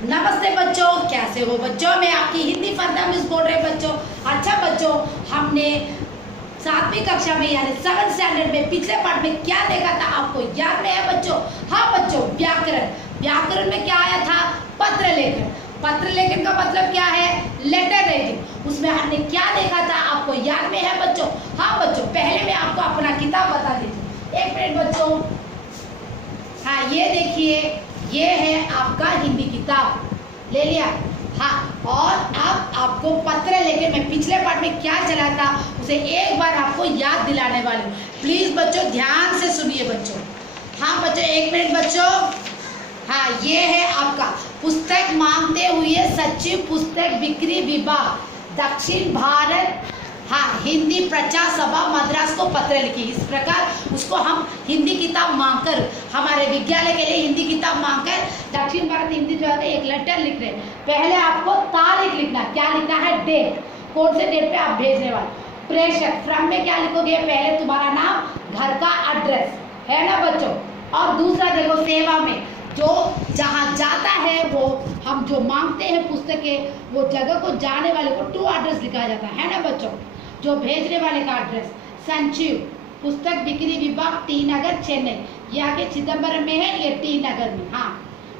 नमस्ते बच्चों, कैसे हो बच्चों। मैं आपकी हिंदी फरदा मिस बोल रहे बच्चों। अच्छा बच्चों, हमने 7वीं कक्षा में यानी 7th स्टैंडर्ड में पिछले पार्ट में क्या देखा था आपको याद में है बच्चों। हाँ बच्चों, व्याकरण में क्या आया था, पत्र लेखन। पत्र लेखन का मतलब क्या है, लेटर राइटिंग। उसमें हमने क्या देखा था आपको याद में है बच्चों। हाँ बच्चों, पहले मैं आपको अपना किताब बता देती हूँ, एक मिनट बच्चों। हाँ ये देखिए, ये है आपका हिंदी किताब, ले लिया। हाँ, और अब आपको पत्र लेकर मैं पिछले पार्ट में क्या चला था उसे एक बार आपको याद दिलाने वाली हूँ। प्लीज बच्चों ध्यान से सुनिए बच्चों। हाँ बच्चों, एक मिनट बच्चों। हाँ ये है आपका पुस्तक मांगते हुए सचिव पुस्तक बिक्री विभाग दक्षिण भारत, हाँ हिंदी प्रचार सभा मद्रास को पत्र लिखी। इस प्रकार उसको हम हिंदी किताब मांगकर, हमारे विद्यालय के लिए हिंदी किताब मांगकर दक्षिण भारत हिंदी जो है एक लेटर लिख रहे हैं। पहले आपको तारीख लिखना, क्या लिखना है, डेट, कौन से डेट पे आप भेजने वाले। प्रेषक, फ्रॉम में क्या लिखोगे, पहले तुम्हारा नाम, घर का एड्रेस है ना बच्चों। और दूसरा देखो, सेवा में जो जहाँ जाता है वो हम जो मांगते हैं पुस्तकें, वो जगह को जाने वाले को टू एड्रेस लिखा जाता है ना बच्चों। जो भेजने वाले का एड्रेस, संजीव पुस्तक बिक्री विभाग टी नगर चेन्नई, ये आगे चिदम्बरम में है, ये टी नगर में। हाँ,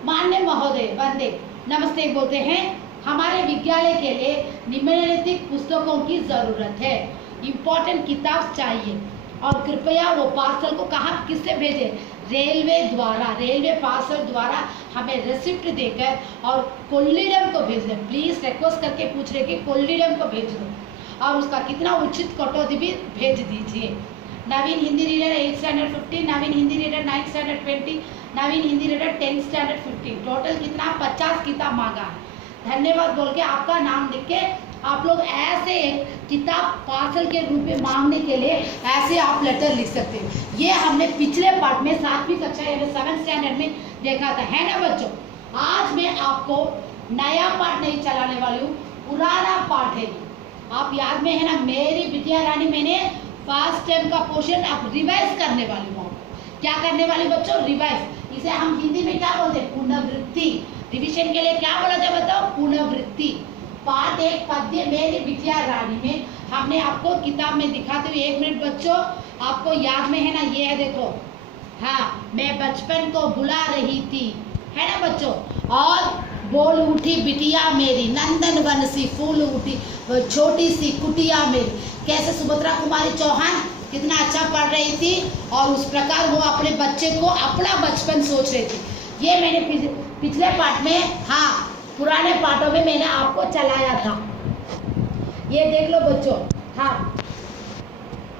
मान्य महोदय, वंदे, नमस्ते बोलते हैं। हमारे विद्यालय के लिए निम्नलिखित पुस्तकों की जरूरत है, इम्पोर्टेंट किताब चाहिए और कृपया वो पार्सल को कहाँ किससे भेजें, रेलवे द्वारा, रेलवे पार्सल द्वारा हमें रिसिप्ट देकर और कोल्लीडम को भेज दें। प्लीज रिक्वेस्ट करके पूछ रहे कि कोल्लीडम को भेज दो और उसका कितना उचित कटौती भी भेज दीजिए। Naveen Hindi reader 8th standard 50, Naveen Hindi reader 9th standard 20, Naveen Hindi reader 10th standard 50। Total कितना, 50 किताब मांगा है। धन्यवाद बोल के आपका नाम लिख के आप लोग ऐसे किताब पार्सल के रूप में मांगने के लिए ऐसे आप लेटर लिख सकते हैं। ये हमने पिछले पार्ट में 7वीं कक्षा यानी 7th स्टैंडर्ड में देखा था, है ना बच्चों। आज मैं आपको नया पार्ट नहीं चलाने वाली हूँ, पुराना पार्ट है। आप याद में है ना, मेरी बिटिया रानी, मैंने फर्स्ट टर्म का पोर्शन आप रिवाइज करने वाली हूँ। क्या करने वाली बच्चों, रिवाइज। इसे हम हिंदी में क्या बोलते हैं, पुनर्वृत्ति। रिविजन के लिए क्या बोला जाए बताओ, पुनर्वृत्ति। पार्ट 1 पद्य मेरी बिटिया रानी में हमने आपको किताब में दिखाते हुए, एक मिनट बच्चों, आपको याद में है ना, ये है देखो। हाँ, मैं बचपन को बुला रही थी, है ना बच्चों। और बोल उठी बिटिया मेरी, नंदन वन सी फूल उठी छोटी सी कुटिया मेरी। कैसे सुभद्रा कुमारी चौहान कितना अच्छा पढ़ रही थी और उस प्रकार वो अपने बच्चे को अपना बचपन सोच रही थी। ये मैंने पिछले पार्ट में, हाँ पुराने पार्टों में मैंने आपको चलाया था, ये देख लो बच्चों। हाँ,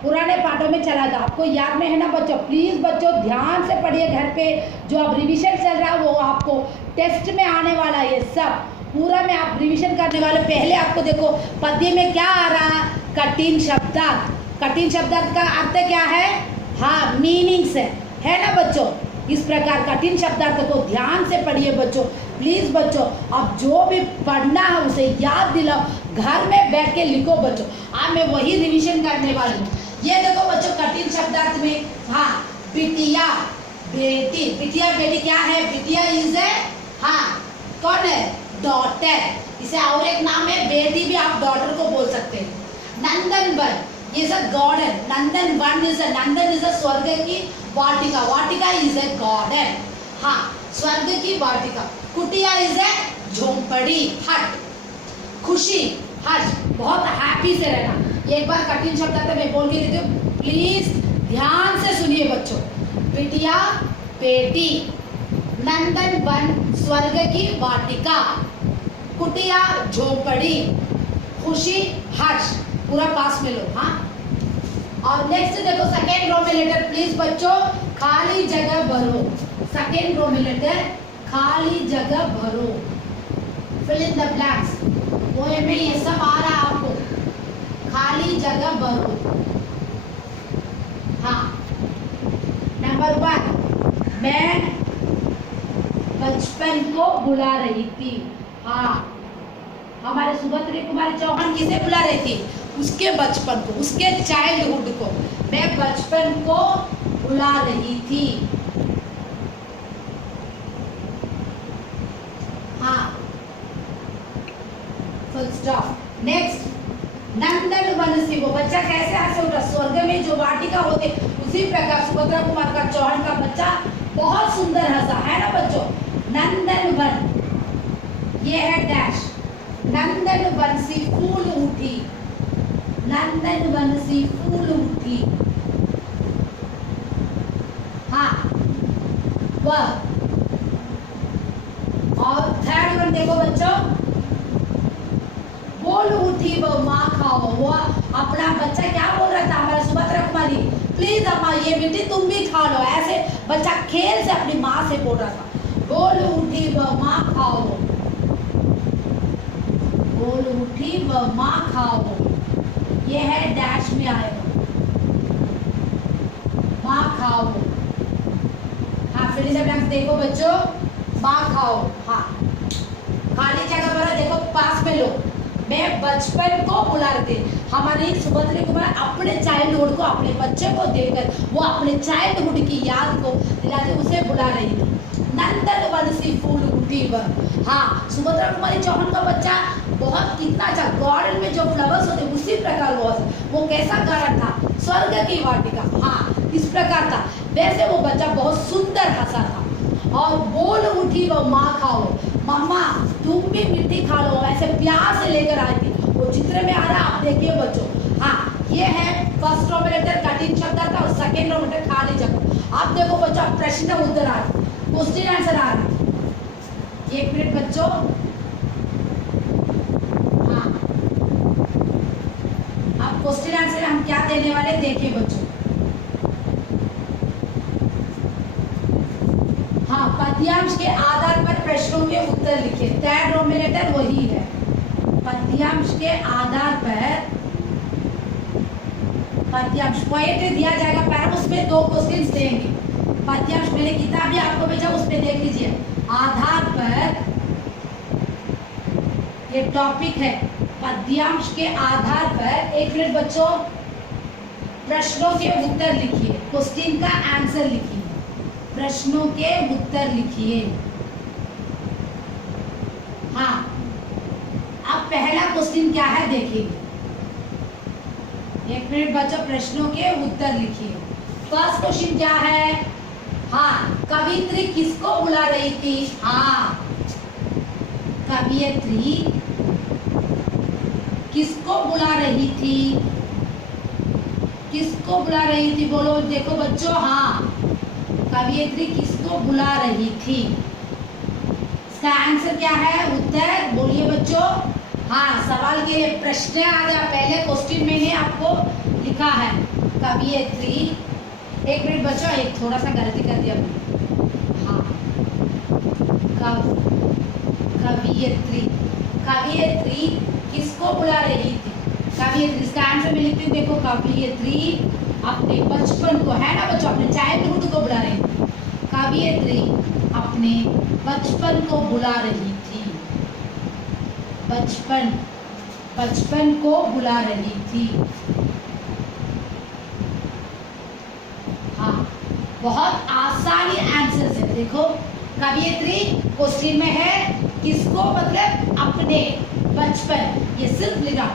पुराने पार्टों में चला था, आपको याद में है ना बच्चों। प्लीज बच्चों ध्यान से पढ़िए घर पे, जो अब रिवीजन चल रहा है वो आपको टेस्ट में आने वाला है। ये सब पूरा में आप रिवीजन करने वाले। पहले आपको देखो पद्य में क्या आ रहा, कठिन शब्दार्थ। कठिन शब्दार्थ का अर्थ क्या है, हाँ मीनिंग्स है ना बच्चों। इस प्रकार कठिन शब्दार्थ को ध्यान से पढ़िए बच्चों। प्लीज बच्चों, अब जो भी पढ़ना है उसे याद दिलाओ, घर में बैठ के लिखो बच्चों। आज मैं वही रिवीजन करने वाली हूँ। ये देखो बच्चों, कठिन शब्दार्थ में, हाँ बिटिया बेटी, बिटिया बेटी क्या है, बिटिया इज ए, हाँ कौन है, डॉटर। इसे और एक नाम है बेटी भी, आप डॉटर को बोल सकते हैं। नंदन वन इज अ गार्डन, नंदन वन is a, Nandan is a स्वर्ग की वाटिका, वाटिका इज ए गार्डन, हाँ स्वर्ग की वाटिका। कुटिया इज ए झोंपड़ी, हट। खुशी, हर्ष, बहुत हैप्पी से रहना। एक बार कठिन शब्द आता है, मैं बोल के देती हूँ, प्लीज ध्यान से सुनिए बच्चों। बिटिया बेटी, नंदन वन स्वर्ग की वाटिका, कुटिया झोंपड़ी, खुशी हर्ष, पूरा पास में लो। हाँ, और नेक्स्ट देखो सेकेंड रो में लेटर, प्लीज बच्चों खाली जगह भरो। सेकेंड रो में लेटर, खाली जगह भरो, fill in the blanks. Poem में ये सब आ रहा है आपको, खाली जगह भरो। हाँ, नंबर 1, मैं बचपन को बुला रही थी। हाँ, हमारे सुभद्रा कुमारी चौहान किसे बुला रही थी, उसके बचपन को, उसके चाइल्डहुड को। मैं बचपन को बुला रही थी। हाँ, फुल स्टॉप। नेक्स्ट, नंदन बंसी, वो बच्चा कैसे हंसे उठा, स्वर्ग में जो वाटिका होते उसी प्रकार सुभद्रा कुमार का चौहान का बच्चा बहुत सुंदर हंसा, है ना बच्चों। नंदन वन, ये है डैश, नंदन बंसी फूल उठी, नंदन बंसी फूल उठी, हाँ वह। और थर्ड वन देखो बच्चों, बोल उठी वो माँ खाओ, वो अपना बच्चा क्या बोल रहा था हमारा सुभद्रा कुमारी, प्लीज अम्मा ये बेटी तुम भी खा लो, ऐसे बच्चा खेल से अपनी माँ से बोल रहा था। बोल उठी वो माँ खाओ, बोल उठी वो माँ खाओ, ये है डैश में आएगा, माँ खाओ। हाँ फिर से ब्लैंक्स देखो बच्चों, माँ खाओ, हाँ खाली जगह पर देखो पास में लो, मैं बचपन को बुला रही थी। हमारी सुभद्रा कुमार अपने चाइल्डहुड को, अपने बच्चे को देखकर वो अपने चाइल्डहुड की याद को दिलाते उसे बुला रही थी। नंदन बंसी फूल उठी वह, हाँ सुभद्रा कुमारी चौहान का बच्चा बहुत कितना अच्छा, गार्डन में जो फ्लावर्स होते उसी प्रकार वो कैसा गार्डन था, स्वर्ग की वाटिका, हाँ इस प्रकार था, वैसे वो बच्चा बहुत सुंदर हंसा था। और बोल उठी वो माँ खाओ, मम्मा तुम भी मिट्टी खा लो, ऐसे प्यार से लेकर आई थी, वो चित्र में आ रहा आप देखिए बच्चों। हाँ ये है फर्स्ट रो में लेटर कठिन शब्द था और सेकेंड रो में लेटर खाली जगह। आप देखो बच्चों प्रश्न उत्तर आ रहा, क्वेश्चन आंसर आ रहा, एक मिनट बच्चों। हाँ अब क्वेश्चन आंसर हम क्या देने वाले देखिए बच्चों। हाँ पद्यांश के आधार पर प्रश्नों के उत्तर लिखिए, थर्ड रो में लेटर वही है, पद्यांश के आधार पर पद्यांश पोएट्री दिया जाएगा पैरा, उसमें 2 क्वेश्चन देंगे। पद्यांश मैंने किताब भी आपको भेजा उसमें देख लीजिए, आधार पर ये टॉपिक है, पद्यांश के आधार पर। एक मिनट बच्चों, प्रश्नों के उत्तर लिखिए, क्वेश्चन का आंसर लिखिए, प्रश्नों के उत्तर लिखिए। हाँ अब पहला क्वेश्चन क्या है देखिए, एक मिनट बच्चों प्रश्नों के उत्तर लिखिए। फर्स्ट क्वेश्चन क्या है, हाँ कवियत्री किसको बुला रही थी, हाँ कवियत्री किसको बुला रही थी, किसको बुला रही थी बोलो, देखो बच्चों हाँ कवियत्री किसको बुला रही थी, इसका आंसर क्या है, उत्तर बोलिए बच्चों। हाँ सवाल के लिए प्रश्न आ गया, पहले क्वेश्चन मैंने आपको लिखा है कवियत्री, एक मिनट बच्चों एक थोड़ा सा गलती कर दिया हाँ कवियत्री, कवियत्री किसको बुला रही थी, कवियत्री इसका आंसर मैं लिखती हूँ, देखो कवियत्री अपने बचपन को, है ना बच्चों अपने चाइल्डहुड को बुला रही थी, कवियत्री अपने बचपन को बुला रही थी, बचपन, बचपन को बुला रही थी। हाँ बहुत आसानी आंसर है, देखो कवियत्री क्वेश्चन में है किसको, मतलब अपने बचपन, ये सिर्फ लिखा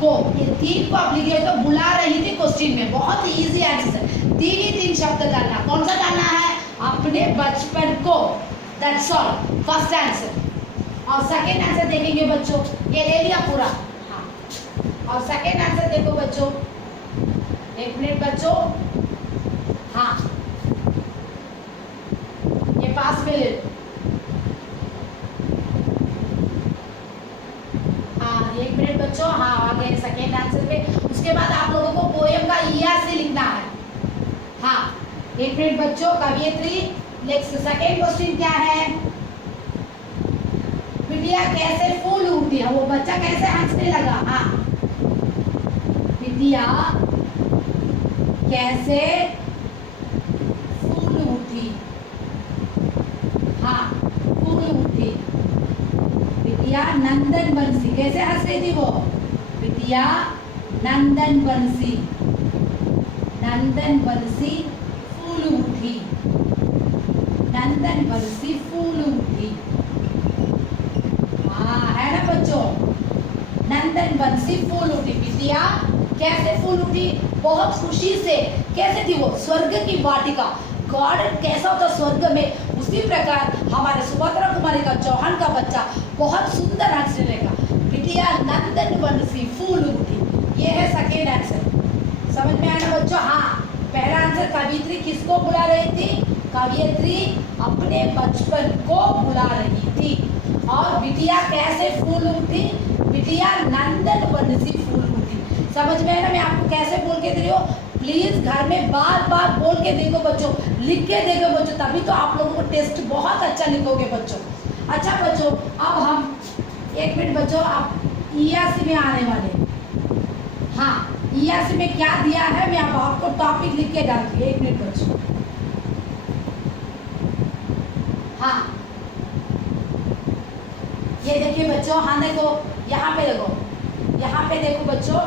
को, ये 3 को आप लिखे तो बुला रही थी क्वेश्चन में, बहुत इजी आंसर है, 3 ही 3 शब्द डालना, कौन सा डालना है, अपने बचपन को, दैट्स ऑल फर्स्ट आंसर। और सेकेंड आंसर देखेंगे बच्चों, ये ले लिया पूरा, हाँ और सेकेंड आंसर देखो बच्चों, एक मिनट बच्चों, हाँ ये पास में ले, हाँ एक मिनट बच्चों, हाँ आगे सेकेंड आंसर पे, उसके बाद आप लोगों को पोएम का ईआर से लिखना है। हाँ एक मिनट बच्चों, कवियत्री नेक्स्ट सेकेंड क्वेश्चन क्या है, बिटिया कैसे फूल उठी, वो बच्चा कैसे हंसने लगा, हाँ बिटिया कैसे फूल उठी, हाँ फूल उठी, बिटिया नंदन बंसी, कैसे हंस रही थी वो, बिटिया नंदन बंसी, नंदन बंसी फूल उठी, नंदन बंसी फूल उठी, हाँ है ना बच्चों, नंदन बंसी फूल उठी। बिटिया कैसे फूल उठी? बहुत खुशी से। कैसे थी वो? स्वर्ग की वाटिका, गार्डन कैसा होता स्वर्ग में, उसी प्रकार हमारे सुभद्रा कुमारी का चौहान का बच्चा बहुत सुंदर हंसने लगा। बिटिया नंदन बंसी फूल उठी। ये है सेकेंड आंसर। समझ में आया ना बच्चों? हाँ, पहला आंसर कवियत्री किसको बुला रही थी? कवियत्री अपने बचपन को बुला रही थी। और बिटिया कैसे फूल उठी? बिटिया नंदन बंसी फूल उठी। समझ में आया ना मैं आपको कैसे बोल के दे रही हूँ? प्लीज घर में बार बार बोल के देखो बच्चों, लिख के देखो बच्चों, तभी तो आप लोगों को टेस्ट बहुत अच्छा लिखोगे बच्चों। अच्छा बच्चों, अब हम एक मिनट बच्चों, आप ईयासी में आने वाले। हाँ, ईयासी में क्या दिया है मैं अब आपको टॉपिक लिख के डालती हूँ। एक मिनट बच्चों। हाँ, ये देखिए बच्चों, हाँ देखो यहाँ पे देखो, यहाँ पे देखो बच्चों,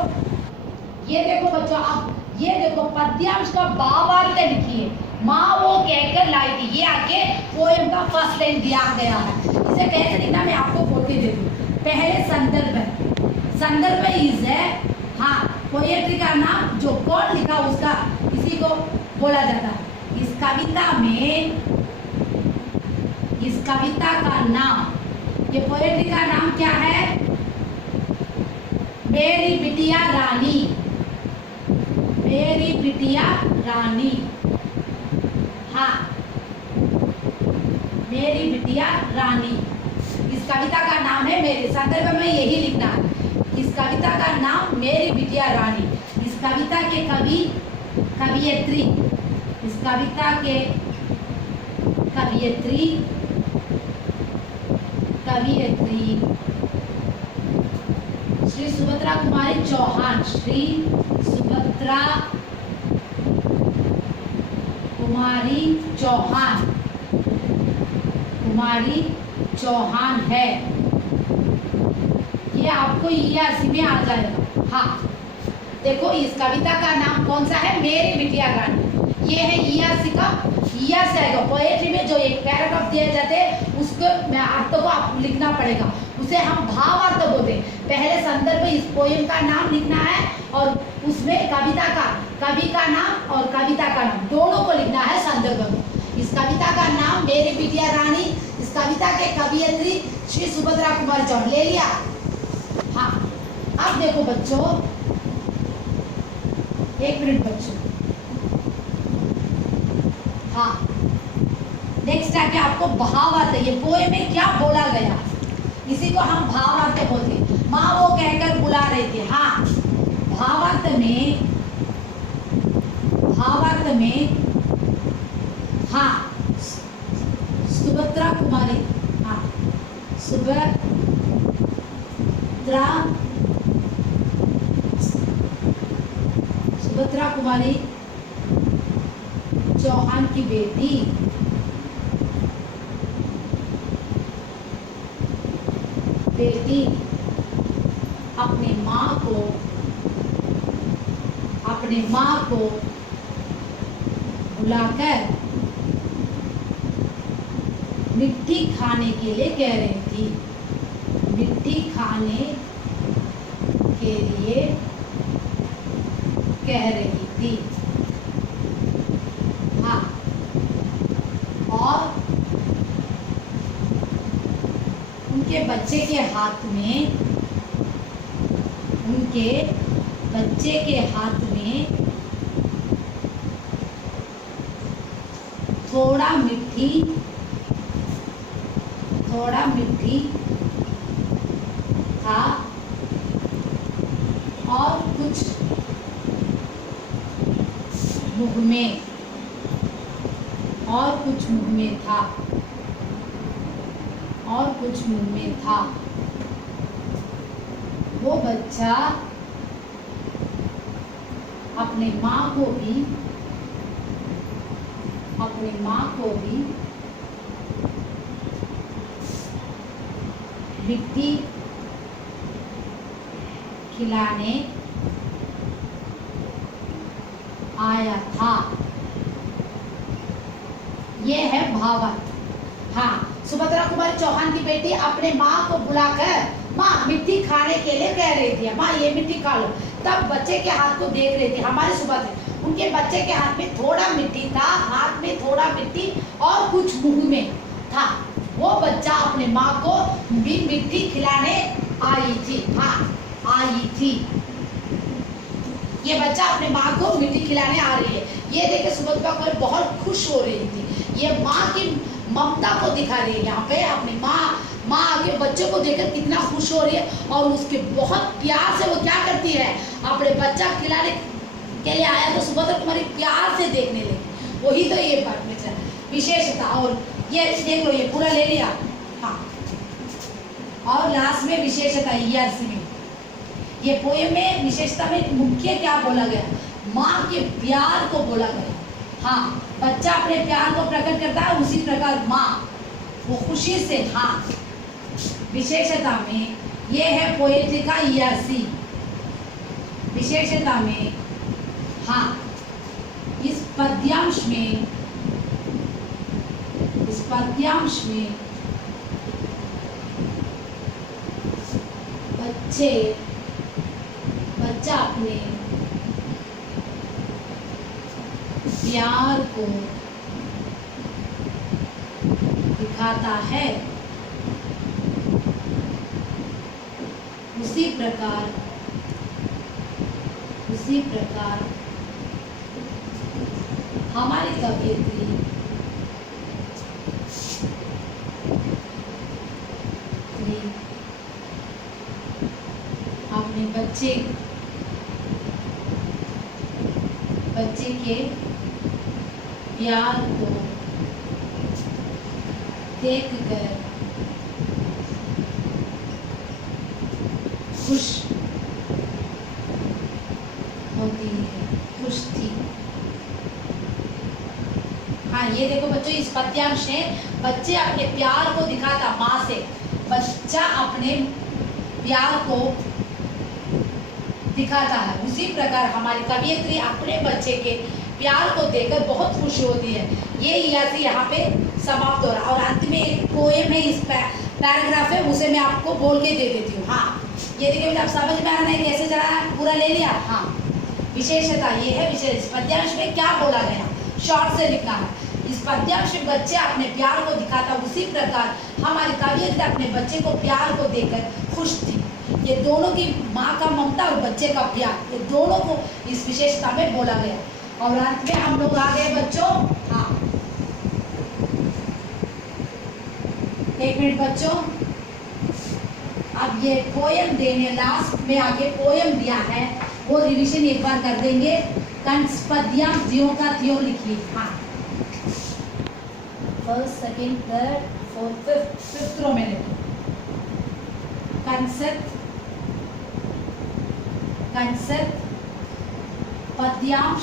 ये देखो बच्चों, अब ये देखो पद्यांश का भावार्थ लिखिए। माँ वो कहकर लाई थी, ये आके पोएम का फर्स्ट लाइन दिया गया है। इसे कैसे लिखना मैं आपको बोल के दे दूँ। पहले संदर्भ है, संदर्भ इज है, हाँ, पोएट्री का नाम जो कौन लिखा उसका, इसी को बोला जाता है। इस कविता में, इस कविता का नाम, ये पोएट्री का नाम क्या है? मेरी बिटिया रानी, मेरी बिटिया रानी। हाँ, मेरी बिटिया रानी। इस कविता का नाम है, मेरे संदर्भ में यही लिखना है। इस कविता का नाम मेरी बिटिया रानी। इस कविता के कवि, कवियत्री, इस कविता के कवियत्री, कवियत्री श्री सुभद्रा कुमारी चौहान, श्री सुभद्रा कुमारी चौहान, कुमारी चौहान है। ये आपको ईयासी में आ जाएगा। हाँ, देखो इस कविता का नाम कौन सा है? मेरी बिटिया रानी। ये है ईयासी का, ईयासी आएगा। पोएट्री में जो एक पैराग्राफ दिए जाते हैं उसको अर्थ को आप लिखना पड़ेगा, उसे हम भावार्थ बोलते हैं। पहले संदर्भ इस पोएम का नाम लिखना है और उसमें कविता का, कवि का नाम और कविता का नाम दोनों को लिखना है संदर्भ में। इस कविता का नाम मेरी बिटिया रानी, इस कविता के कवियत्री श्री सुभद्रा कुमारी चौहान। ले लिया? हाँ, अब देखो बच्चों, एक मिनट बच्चों। हाँ, नेक्स्ट आके आपको भावार्थ, ये पोएम में क्या बोला गया इसी को हम भावार्थ बोलते हैं। माँ वो कहकर बुला रही थी। हाँ, भावार्थ में, भावार्थ में, हाँ, सुभद्रा कुमारी, हाँ, सुभद्रा सुभद्रा कुमारी चौहान की बेटी, बेटी अपने माँ को, अपने माँ को बुलाकर मिट्टी खाने के लिए कह रही थी। मिट्टी खाने के लिए कह रही थी। हाँ, और उनके बच्चे के हाथ में, उनके बच्चे के हाथ में थोड़ा मिट्टी, थोड़ा मिट्टी था और कुछ मुंह में, और कुछ मुंह में था, और कुछ मुंह में था। वो बच्चा अपने माँ को भी, अपने माँ को भी मिट्टी खिलाने आया था। ये है भावार्थ। हाँ, सुभद्रा कुमारी चौहान की बेटी अपने माँ को बुलाकर माँ मिट्टी खाने के लिए कह रही थी, माँ ये मिट्टी खा लो। तब बच्चे के हाथ को देख रही थी, हमारी सुबह से उनके बच्चे के हाथ में थोड़ा मिट्टी था, हाथ में थोड़ा मिट्टी और कुछ मुंह में था। वो बच्चा अपने माँ को भी मिट्टी खिलाने आई थी, हाँ आई थी। ये बच्चा अपने माँ को मिट्टी खिलाने आ रही है। ये देखे सुभद्रा को बहुत खुश हो रही थी, ये माँ की ममता को दिखा रही है। यहाँ पे अपनी माँ आगे बच्चे को देखकर कितना खुश हो रही है और उसके बहुत प्यार से वो क्या करती है, अपने बच्चा खिलाने के लिए आया तो सुभद्रा कुमारी प्यार से देखने लगी। वही तो ये विशेषता। और ये देख लो, ये पूरा ले लिया, हाँ। और लास्ट में विशेषता ईआरसी में, ये पोएम में विशेषता में मुख्य क्या बोला गया, माँ के प्यार को बोला गया। हाँ, बच्चा अपने प्यार को प्रकट करता है, उसी प्रकार माँ वो खुशी से, हाँ। विशेषता में ये है पोएट्री का ईआरसी। विशेषता में, हाँ, इस पद्यांश में बच्चा अपने प्यार को दिखाता है, उसी प्रकार हमारी कवियत्री अपने बच्चे के प्यार को देखकर खुश होती है, खुश थी। हाँ, ये देखो बच्चों, इस पद्यांश में बच्चे अपने प्यार को दिखाता, माँ से बच्चा अपने प्यार को दिखाता है, उसी प्रकार हमारी कवियत्री अपने बच्चे के प्यार को देखकर बहुत खुश होती है। ये यहाँ पे समाप्त हो रहा है। और अंत में एक पोएम है, इस पैराग्राफ है, उसे मैं आपको बोल के दे देती हूँ। हाँ, ये देखिए, आप समझ में आ रहा है कैसे चला है, पूरा ले लिया। हाँ, विशेषता ये है, विशेष पद्यांश में क्या बोला गया, शॉर्ट से लिखना है। इस पद्यांश में बच्चे अपने प्यार को दिखाता, उसी प्रकार हमारी कवियत्री अपने बच्चे को प्यार को देकर खुश थी। ये दोनों की, माँ का ममता और बच्चे का प्यार, ये दोनों को इस विशेषता में बोला गया। और अंत में हम लोग आ गए बच्चों, हाँ, एक मिनट बच्चों, अब ये पोएम देने, लास्ट में आगे पोएम दिया है, वो रिवीजन एक बार कर देंगे। कंस पद्यांश ज्यों का त्यों लिखिए। हाँ, first, second, third, fourth, fifth row में लिखो। कंसेप्ट पद्यांश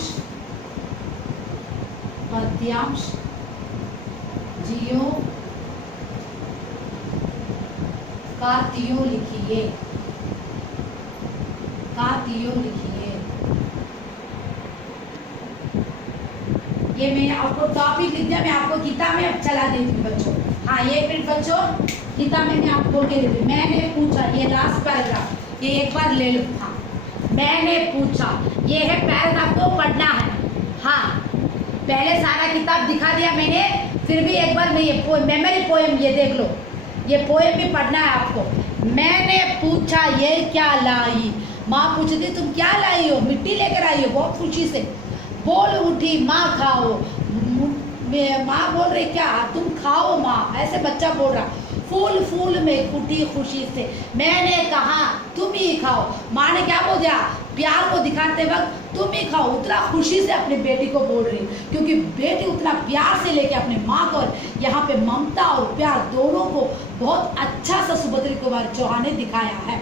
जियो का तियो लिखिए, ये मैं आपको टॉपिक लिख दिया, मैं आपको किताब में अब चला देती हूँ बच्चों। हाँ, ये फिर बच्चों किताब में मैं आपको बोल के देती हूँ। मैंने पूछा, ये लास्ट पैराग्राफ, ये एक बार ले लो। हाँ, मैंने पूछा, ये है पैराग्राफ को पढ़ना है। हाँ, पहले सारा किताब दिखा दिया मैंने, फिर भी एक बार मैं ये मेमोरी पोएम, ये देख लो, ये पोएम भी पढ़ना है आपको। मैंने पूछा ये क्या लाई, माँ पूछती तुम क्या लाई हो, मिट्टी लेकर आई हो, बहुत खुशी से बोल उठी माँ खाओ। माँ बोल रही क्या, तुम खाओ माँ, ऐसे बच्चा बोल रहा। फूल फूल में फूटी खुशी से, मैंने कहा तुम ही खाओ। माँ ने क्या बोल दिया, प्यार को दिखाते वक्त तुम ही खाओ, उतना खुशी से अपनी बेटी को बोल रही, क्योंकि बेटी उतना प्यार से लेके अपने माँ को, यहाँ पे ममता और प्यार दोनों को बहुत अच्छा सा सुभद्री कुमार चौहान ने दिखाया है।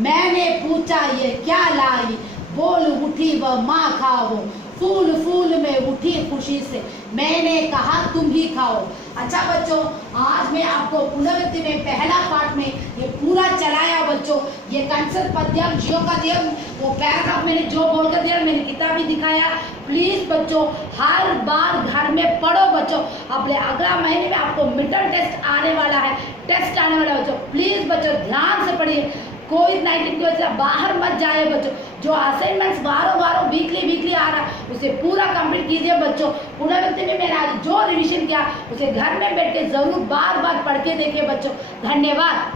मैंने पूछा ये क्या लाई, बोल उठी वह माँ खाओ। फूल फूल में उठी खुशी से, मैंने कहा तुम ही खाओ। अच्छा बच्चों, आज मैं आपको पुनरावृत्ति में पहला पार्ट में ये पूरा चलाया बच्चों। ये कंसेप्ट पद्यांश जियो का दिया, वो पैराग्राफ मैंने जो बोलकर दिया, मैंने किताब भी दिखाया। प्लीज बच्चों हर बार घर में पढ़ो बच्चों। अपने अगला महीने में आपको मिड टर्म टेस्ट आने वाला है, बच्चों प्लीज बच्चों ध्यान से पढ़िए। पढ़िए। कोविड-19 की वजह से बाहर मत जाए बच्चों। जो असाइनमेंट्स बारो वीकली आ रहा है उसे पूरा कंप्लीट कीजिए बच्चों। पुनरावृत्ति में मैंने आज जो रिवीजन किया उसे घर में बैठ के जरूर बार बार पढ़ के देखिए बच्चों। धन्यवाद।